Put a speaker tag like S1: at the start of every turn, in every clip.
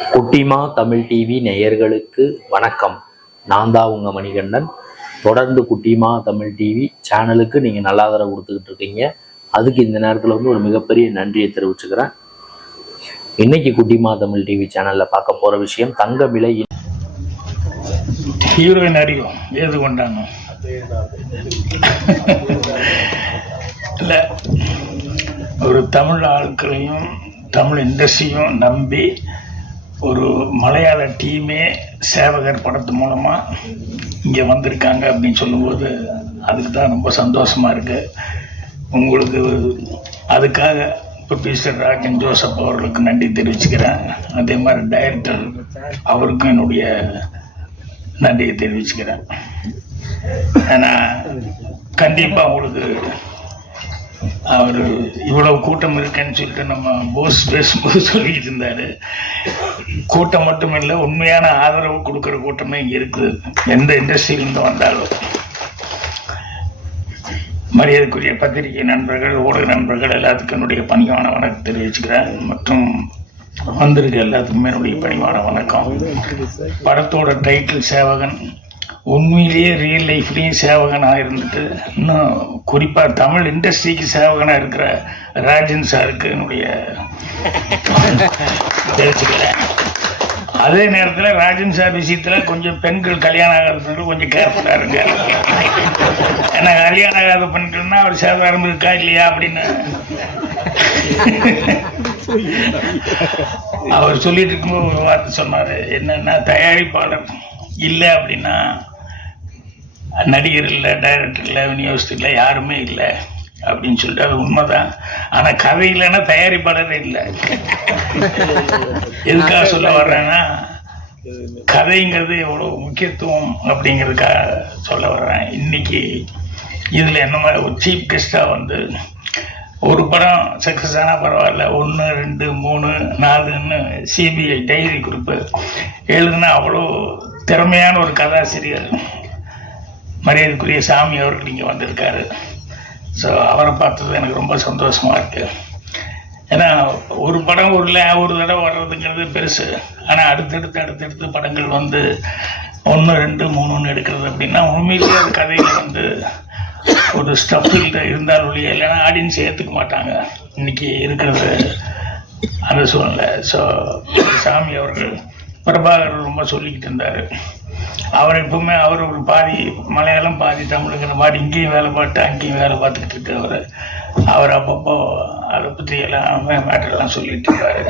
S1: குட்டிமா தமிழ் டிவி நேயர்களுக்கு வணக்கம். நான் தான் உங்கள் மணிகண்டன். தொடர்ந்து குட்டிமா தமிழ் டிவி சேனலுக்கு நீங்கள் நல்லா ஆதரவு கொடுத்துக்கிட்டு இருக்கீங்க. அதுக்கு இந்த நேரத்தில் வந்து ஒரு மிகப்பெரிய நன்றியை தெரிவிச்சுக்கிறேன். இன்னைக்கு குட்டிமா தமிழ் டிவி சேனலில் பார்க்க போகிற விஷயம் தங்க விலை
S2: ஹீரோயின் அறியும் ஏது கொண்டாங்க இல்லை ஒரு தமிழ் ஆட்களையும் தமிழ் இண்டஸ்ட்ரியும் நம்பி ஒரு மலையாள டீமே சேவகர் படத்து மூலமாக இங்கே வந்திருக்காங்க அப்படின்னு சொல்லும்போது அதுக்கு தான் ரொம்ப சந்தோஷமாக இருக்குது உங்களுக்கு அதுக்காக ப்ரொஃபஸர் ராஜன் ஜோசப் அவர்களுக்கு நன்றி தெரிவிச்சுக்கிறேன். அதே மாதிரி டைரக்டர் அவருக்கும் என்னுடைய நன்றியை தெரிவிச்சுக்கிறேன். ஏன்னா கண்டிப்பாக உங்களுக்கு அவர் இவ்வளவு கூட்டம் இருக்குன்னு சொல்லிட்டு நம்ம போஸ் பேசும்போது சொல்லிட்டு இருந்தாரு. கூட்டம் மட்டும் இல்லை உண்மையான ஆதரவு கொடுக்குற கூட்டமே இங்கே இருக்குது. எந்த இண்டஸ்ட்ரியிலிருந்து வந்தாலும். மரியாதைக்குரிய பத்திரிகை நண்பர்கள் ஊடக நண்பர்கள் எல்லாத்துக்கும் என்னுடைய பணிவான வணக்கம் தெரிவிச்சுக்கிறேன். மற்றும் வந்திருக்க எல்லாத்துக்குமே என்னுடைய பணிவான வணக்கம். படத்தோட டைட்டில் சேவகன். உண்மையிலேயே ரியல் லைஃப்லேயும் சேவகனாக இருந்துட்டு இன்னும் குறிப்பாக தமிழ் இண்டஸ்ட்ரிக்கு சேவகனாக இருக்கிற ராஜன் சாருக்கு என்னுடைய தெரிவிச்சுக்கிறேன் அதே நேரத்தில் ராஜன் சார் விஷயத்தில் கொஞ்சம் பெண்கள் கல்யாணம் ஆகிறதுக்கு கொஞ்சம் கேர்ஃபுல்லாக இருங்க. ஏன்னா கல்யாணம் ஆகாத பண்ணிட்டோம்னா அவர் சேதாரம் இருக்கா இல்லையா அப்படின்னு. அவர் சொல்லிட்டு இருக்கும்போது ஒரு வார்த்தை சொன்னார் என்னன்னா தயாரிப்பாளர் இல்லை அப்படின்னா நடிகர் இல்லை டைரக்டர் இல்லை விநியோகஸ்தர் இல்லை யாருமே இல்லை அப்படின்னு சொல்லிட்டு அது உண்மைதான். ஆனால் கதை இல்லைன்னா தயாரிப்பாளரே இல்லை. எதுக்காக சொல்ல வர்றேன்னா கதைங்கிறது எவ்வளோ முக்கியத்துவம் அப்படிங்கிறதுக்காக சொல்ல வர்றேன். இன்னைக்கு இதில் என்ன மாதிரி ஒரு சீஃப் கெஸ்ட்டாக வந்து ஒரு படம் சக்ஸஸ் ஆனால் பரவாயில்ல. ஒன்று ரெண்டு மூணு நாலுன்னு சிபிஐ டைரி குறிப்பு எழுதுனா அவ்வளோ திறமையான ஒரு கதாசிரியர். மரியாதைக்குரிய சாமி அவர்கள் இங்கே வந்திருக்காரு. ஸோ அவரை பார்த்தது எனக்கு ரொம்ப சந்தோஷமாக இருக்குது ஏன்னா ஒரு படம் ஒரு ஒரு தடவை வர்றதுங்கிறது பெருசு. ஆனால் அடுத்தடுத்து அடுத்தடுத்து படங்கள் வந்து ஒன்று ரெண்டு மூணுன்னு எடுக்கிறது அப்படின்னா உண்மையிலேயே அது கதையில் வந்து ஒரு ஸ்டஃபில் இருந்தால் ஒழிய இல்லைன்னா ஆடியன்ஸ் ஏற்றுக்க மாட்டாங்க. இன்னைக்கு இருக்கிறது அந்த சூழ்நிலை. ஸோ சாமி அவர்கள் பிரபாகர் ரொம்ப சொல்லிக்கிட்டு இருந்தார். அவர் எப்பவுமே அவர் ஒரு பாதி மலையாளம் பாதி தமிழுங்கிற மாதிரி இங்கேயும் வேலை பார்த்து அங்கேயும் வேலை பார்த்துக்கிட்டு இருக்கிறவர் அவர் அப்பப்போ அதை பற்றி எல்லாம் மேட்டரெல்லாம் சொல்லிட்டு இருக்காரு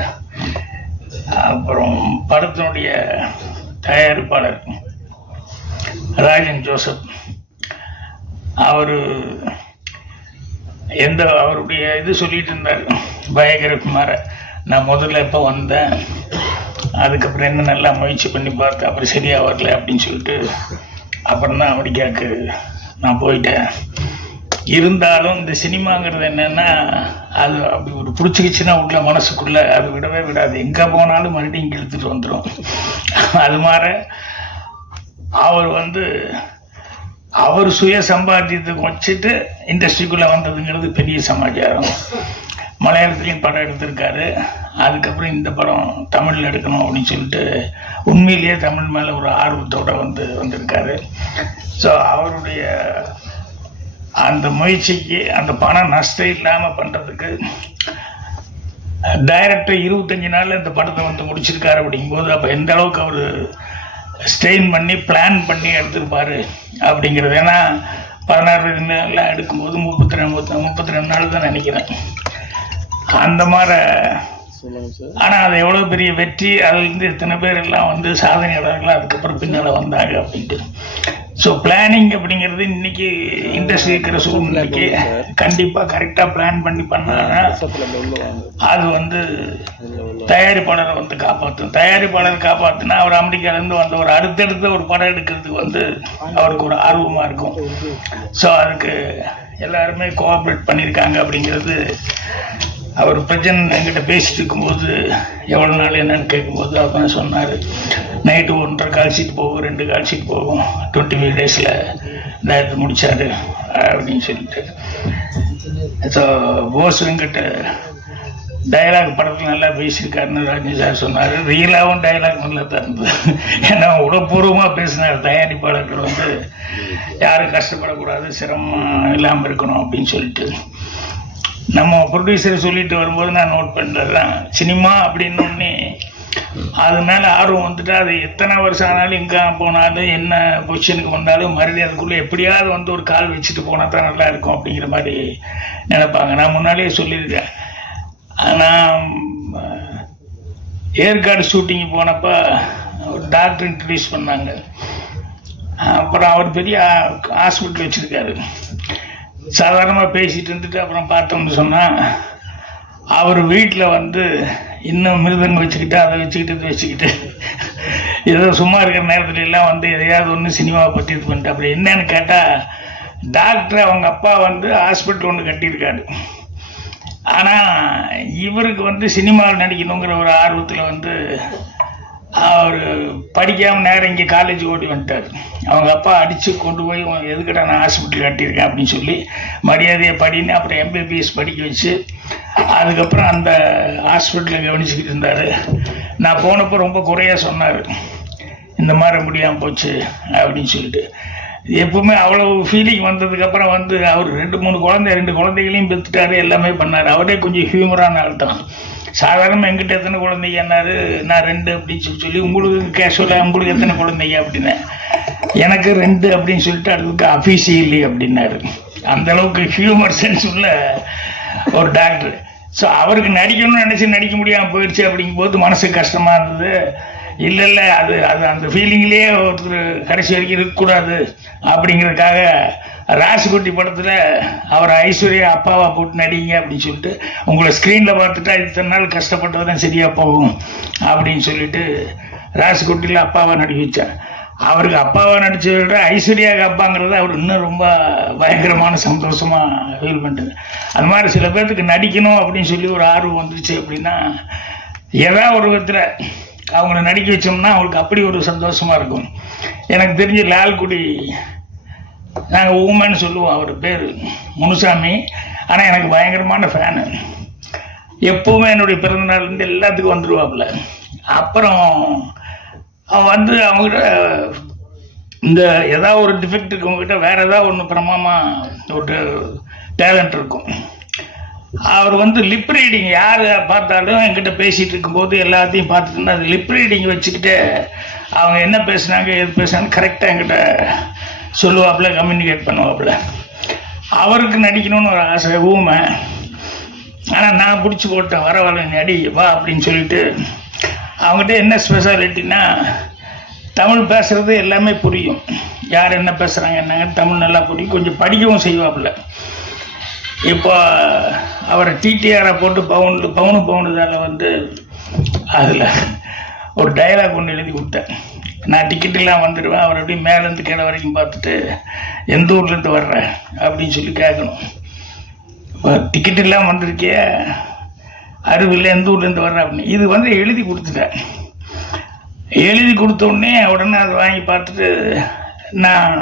S2: அப்புறம் படத்தினுடைய தயாரிப்பாளர் ராஜன் ஜோசப். அவர் எந்த அவருடைய இது சொல்லிட்டு இருந்தார் பயோகிராஃபி நான் முதல்ல எப்போ வந்தேன் அதுக்கப்புறம் என்ன நல்லா முயற்சி பண்ணி பார்த்தேன் அப்புறம் சரியாக வரல அப்படின்னு சொல்லிட்டு அப்புறம் தான் அமெரிக்காவுக்கு நான் போயிட்டேன். இருந்தாலும் இந்த சினிமாங்கிறது என்னன்னா அது அப்படி ஒரு பிடிச்சிக்கிச்சுன்னா உள்ள மனசுக்குள்ளே அது விடவே விடாது. எங்கே போனாலும் மறுபடியும் இங்கே இழுத்துட்டு வந்துடும் அது மாதிரி அவர் வந்து அவர் சுய சம்பாத்தியத்துக்கு வச்சுட்டு இண்டஸ்ட்ரிக்குள்ளே வந்ததுங்கிறது பெரிய சமாச்சாரம். மலையாளத்துலேயும் படம் எடுத்திருக்காரு. அதுக்கப்புறம் இந்த படம் தமிழில் எடுக்கணும் அப்படின்னு சொல்லிட்டு உண்மையிலேயே தமிழ் மேலே ஒரு ஆர்வத்தோடு வந்து வந்திருக்காரு. ஸோ அவருடைய அந்த முயற்சிக்கு அந்த பணம் நஷ்டம் இல்லாமல் பண்ணுறதுக்கு டைரக்டர் இருபத்தஞ்சி நாளில் இந்த படத்தை வந்து முடிச்சிருக்காரு அப்படிங்கும்போது அப்போ எந்த அளவுக்கு அவர் ஸ்டெயின் பண்ணி பிளான் பண்ணி எடுத்திருப்பார் அப்படிங்கிறது. ஏன்னா பதினாறு நாள்லாம் எடுக்கும்போது முப்பத்தி ரெண்டு முப்பத்தி ரெண்டு நாள் தான் நினைக்கிறேன். அந்த மாதிரி ஆனால் அது எவ்வளோ பெரிய வெற்றி? அதுலேருந்து எத்தனை பேர் எல்லாம் வந்து சாதனையாளர்கள் அதுக்கப்புறம் பின்னால் வந்தாங்க அப்படின்ட்டு. ஸோ பிளானிங் அப்படிங்கிறது இன்னைக்கு இண்டஸ்ட்ரி இருக்கிற சூழ்நிலைக்கு கண்டிப்பாக கரெக்டாக பிளான் பண்ணி பண்ணாங்கன்னா அது வந்து தயாரிப்பாளரை வந்து காப்பாற்றும் தயாரிப்பாளர் காப்பாற்றினா அவர் அமெரிக்காலேருந்து வந்த ஒரு அடுத்தடுத்த ஒரு படம் எடுக்கிறதுக்கு வந்து அவருக்கு ஒரு ஆர்வமாக இருக்கும். ஸோ அதுக்கு எல்லாருமே கோஆப்ரேட் பண்ணியிருக்காங்க அப்படிங்கிறது அவர் பிரச்சனை என்கிட்ட பேசிட்டு இருக்கும்போது எவ்வளோ நாள் என்னன்னு கேட்கும்போது அவர் சொன்னார் நைட்டு ஒன்றரை கால் சீட் போகும் ரெண்டு கால் சீட் போகும். டுவெண்ட்டி ஃபைவ் டேஸில் டேரக்டர் முடித்தார் அப்படின்னு சொல்லிட்டு ஸோ போஸ் வெங்கட் டயலாக் படத்தில் நல்லா பேசியிருக்காருன்னு ரஜினி சார் சொன்னார். ரியலாகவும் டயலாக் நல்லா தான் இருந்தது. ஏன்னா உடப்பூர்வமாக பேசினார். தயாரிப்பாளர்கள் வந்து யாரும் கஷ்டப்படக்கூடாது சிரமம் இல்லாமல் இருக்கணும் அப்படின்னு சொல்லிட்டு. நம்ம ப்ரொடியூசர் சொல்லிட்டு வரும்போது நான் நோட் பண்ணுறேன் சினிமா அப்படின்னோடனே அது மேலே ஆர்வம் வந்துட்டு அது எத்தனை வருஷம் ஆனாலும் எங்கே போனாலும் என்ன பொசிஷனுக்கு வந்தாலும் மறுபடியும் அதுக்குள்ளே எப்படியாவது வந்து ஒரு கால் வச்சுட்டு போனால் தான் நல்லா இருக்கும் அப்படிங்கிற மாதிரி நினைப்பாங்க. நான் முன்னாடியே சொல்லியிருக்கேன். ஆனால் ஏற்காடு ஷூட்டிங் போனப்போ ஒரு டாக்டர் இன்ட்ரடியூஸ் பண்ணாங்க. அப்புறம் அவர் பெரிய ஹாஸ்பிட்டல் வச்சுருக்காரு. சாதாரணமாக பேசிகிட்டு இருந்துட்டு அப்புறம் பார்த்தோம்னு சொன்னால் அவர் வீட்டில் வந்து இன்னும் மிருதங்க வச்சுக்கிட்டு அதை வச்சுக்கிட்டு இதை வச்சுக்கிட்டு ஏதோ சும்மா இருக்கிற நேரத்துல எல்லாம் வந்து எதையாவது ஒன்று சினிமாவை பற்றி இது பண்ணிட்டு அப்படி என்னன்னு கேட்டால் டாக்டர் அவங்க அப்பா வந்து ஹாஸ்பிட்டல் ஒன்று கட்டியிருக்காரு. ஆனால் இவருக்கு வந்து சினிமாவில் நடிக்கணுங்கிற ஒரு ஆர்வத்தில் வந்து அவர் படிக்காமல் நேரம் இங்கே காலேஜ் ஓடி வந்துட்டார். அவங்க அப்பா அடித்து கொண்டு போய் எதுக்கிட்ட நான் ஹாஸ்பிட்டல் கட்டியிருக்கேன்? அப்படின்னு சொல்லி மரியாதையை படின்னு அப்புறம் எம்பிபிஎஸ் படிக்க வச்சு அதுக்கப்புறம் அந்த ஹாஸ்பிட்டலில் கவனிச்சுக்கிட்டு இருந்தார். நான் போனப்போ ரொம்ப குறையாக சொன்னார். இந்த மாதிரி முடியாமல் போச்சு அப்படின்னு சொல்லிட்டு. எப்பவுமே அவ்வளவு ஃபீலிங் வந்ததுக்கப்புறம் வந்து அவர் ரெண்டு மூணு குழந்தை ரெண்டு குழந்தைகளையும் பெற்றுட்டாரு எல்லாமே பண்ணார். அவரே கொஞ்சம் ஹியூமரான ஆள் தான். சாதாரணமாக எங்கிட்ட எத்தனை குழந்தைங்கன்னாரு நான் ரெண்டு அப்படின்னு சொல்லி சொல்லி உங்களுக்கு கேஷுவலாக உங்களுக்கு எத்தனை குழந்தைங்க அப்படின்னு. எனக்கு ரெண்டு அப்படின்னு சொல்லிட்டு அடுத்ததுக்கு அஃபீஷியலி அப்படின்னாரு. அந்த அளவுக்கு ஹியூமர் சென்ஸ் உள்ள ஒரு டாக்டர் ஸோ அவருக்கு நடிக்கணும்னு நினச்சி நடிக்க முடியாமல் போயிடுச்சு அப்படிங்கும்போது மனசுக்கு கஷ்டமாக இருந்தது. இல்லை இல்லை அது அது அந்த ஃபீலிங்லேயே ஒருத்தர் கடைசி வரைக்கும் இருக்கக்கூடாது அப்படிங்கிறதுக்காக ராசிக்குட்டி படத்தில் அவர் ஐஸ்வர்யா அப்பாவா போட்டு நடிங்க அப்படின்னு சொல்லிட்டு உங்களை ஸ்க்ரீனில் பார்த்துட்டா இத்தனை நாள் கஷ்டப்பட்டது தான் சரியாக போகும் அப்படின்னு சொல்லிட்டு ராசிக்குட்டியில் அப்பாவை நடிக்க வச்சார். அவருக்கு அப்பாவை நடிச்சதை விட ஐஸ்வர்யாவுக்கு அப்பாங்கிறது அவர் இன்னும் ரொம்ப பயங்கரமான சந்தோஷமாக ஃபீல் பண்ணுறது அது மாதிரி சில பேர்த்துக்கு நடிக்கணும் அப்படின்னு சொல்லி ஒரு ஆர்வம் வந்துச்சு அப்படின்னா ஏதாவது ஒரு விதத்தில் அவங்கள நடிக்க வச்சோம்னா அவங்களுக்கு அப்படி ஒரு சந்தோஷமாக இருக்கும். எனக்கு தெரிஞ்சு லால்குடி நாங்கள் ஊமன்னு சொல்லுவோம் அவர் பேர் முனுசாமி. ஆனால் எனக்கு பயங்கரமான ஃபேனு எப்போவுமே என்னுடைய பிறந்தநாள்லேருந்து எல்லாத்துக்கும் வந்துடுவாப்புல அப்புறம் அவன் வந்து அவங்ககிட்ட இந்த ஏதாவது ஒரு டிஃபெக்ட் இருக்கவங்ககிட்ட வேற ஏதாவது ஒன்று பிரமாமாக ஒரு டேலண்ட் இருக்கும். அவர் வந்து லிப் ரீடிங் யார் பார்த்தாலும் என்கிட்ட பேசிகிட்டு இருக்கும்போது எல்லாத்தையும் பார்த்துட்டு அது லிப் ரீடிங் வச்சுக்கிட்டு அவங்க என்ன பேசுனாங்க எது பேசுனாங்க கரெக்டாக என்கிட்ட சொல்லுவாப்புல கம்யூனிகேட் பண்ணுவாப்புல. அவருக்கு நடிக்கணும்னு ஒரு ஆசை ஊமை. ஆனால் நான் பிடிச்சி போட்டேன் வர வர நடி வா அப்படின்னு சொல்லிட்டு அவங்ககிட்ட என்ன ஸ்பெஷாலிட்டின்னா தமிழ் பேசுகிறது எல்லாமே புரியும். யார் என்ன பேசுகிறாங்க என்னங்க தமிழ் நல்லா புரியும். கொஞ்சம் படிக்கவும் செய்வாப்புல. இப்போ அவரை டிடிஆரை போட்டு பவுண்டு பவுனு பவுனுதால் வந்து அதில் ஒரு டயலாக் ஒன்று எழுதி கொடுத்தேன். நான் டிக்கெட்டெல்லாம் வந்துடுவேன் அவர் அப்படியே மேலேருந்து கீழே வரைக்கும் பார்த்துட்டு எந்த ஊர்லேருந்து வர்றேன் அப்படின்னு சொல்லி கேட்கணும். டிக்கெட் எல்லாம் வந்திருக்கே அருவில் எந்த ஊர்லேருந்து வர்றேன் அப்படின்னு. இது வந்து எழுதி கொடுத்துட்டேன். எழுதி கொடுத்த உடனே உடனே அதை வாங்கி பார்த்துட்டு நான்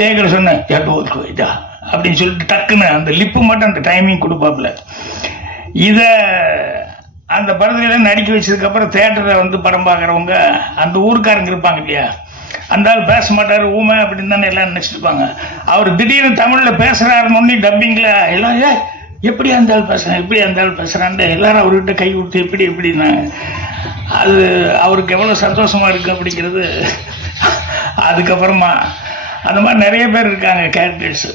S2: டேக்கர் சொன்னேன் கேட்டு ஓகே இதா அப்படின்னு சொல்லிட்டு டக்குன்னு அந்த லிப்பு மட்டும் அந்த டைமிங் கொடுப்பாப்புல. இதை அந்த படத்துல நடிக்க வச்சதுக்கப்புறம் தேட்டரில் வந்து படம் பார்க்குறவங்க அந்த ஊருக்காரங்க இருப்பாங்க இல்லையா? அந்த ஆள் பேச மாட்டார் ஊமை அப்படின்னு தானே எல்லாம் நினச்சிட்டு இருப்பாங்க அவர் திடீர்னு தமிழில் பேசுகிறாருன்னு டப்பிங்கில் எல்லாம் ஏ எப்படி அந்த ஆள் பேசுகிறேன் எப்படி அந்த ஆள் பேசுகிறான்ட்டு எல்லாரும் அவர்கிட்ட கை கொடுத்து எப்படி எப்படின்னாங்க. அது அவருக்கு எவ்வளோ சந்தோஷமாக இருக்குது அப்படிங்கிறது அதுக்கப்புறமா அந்த மாதிரி நிறைய பேர் இருக்காங்க கேரக்டர்ஸு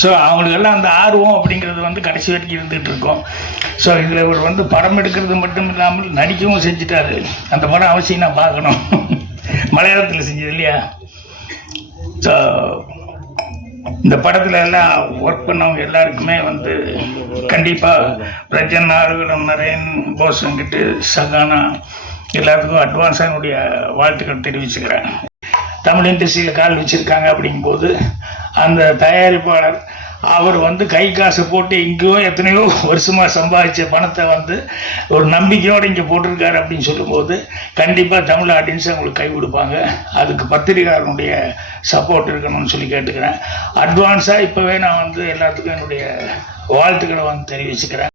S2: ஸோ அவங்களுக்கெல்லாம் அந்த ஆர்வம் அப்படிங்கிறது வந்து கடைசி வரைக்கும் இருந்துகிட்டு இருக்கோம். ஸோ இதில் இவர் வந்து படம் எடுக்கிறது மட்டும் இல்லாமல் நடிக்கவும் செஞ்சுட்டாரு. அந்த படம் அவசியம் நான் பார்க்கணும். மலையாளத்தில் செஞ்சது இல்லையா? ஸோ இந்த படத்தில் எல்லாம் ஒர்க் பண்ணவங்க எல்லாருக்குமே வந்து கண்டிப்பாக பிரஜன் ஆறுகளும் நரேன் போசங்கிட்டு சகானா எல்லாத்துக்கும் அட்வான்ஸாக என்னுடைய வாழ்த்துக்கள் தெரிவிச்சுக்கிறேன். தமிழ் இண்டஸ்ட்ரியில் கால் வச்சுருக்காங்க அப்படிங்கும்போது அந்த தயாரிப்பாளர் அவர் வந்து கை காசு போட்டு எங்கேயோ எத்தனையோ வருஷமாக சம்பாதிச்ச பணத்தை வந்து ஒரு நம்பிக்கையோடு இங்கே போட்டிருக்காரு அப்படின்னு சொல்லும்போது கண்டிப்பாக தமிழ் ஆடியன்ஸ் அவங்களுக்கு கை கொடுப்பாங்க. அதுக்கு பத்திரிகையாளனுடைய சப்போர்ட் இருக்கணும்னு சொல்லி கேட்டுக்கிறேன். அட்வான்ஸாக இப்போவே நான் வந்து எல்லாத்துக்கும் என்னுடைய வாழ்த்துக்களை வந்து தெரிவிச்சுக்கிறேன்.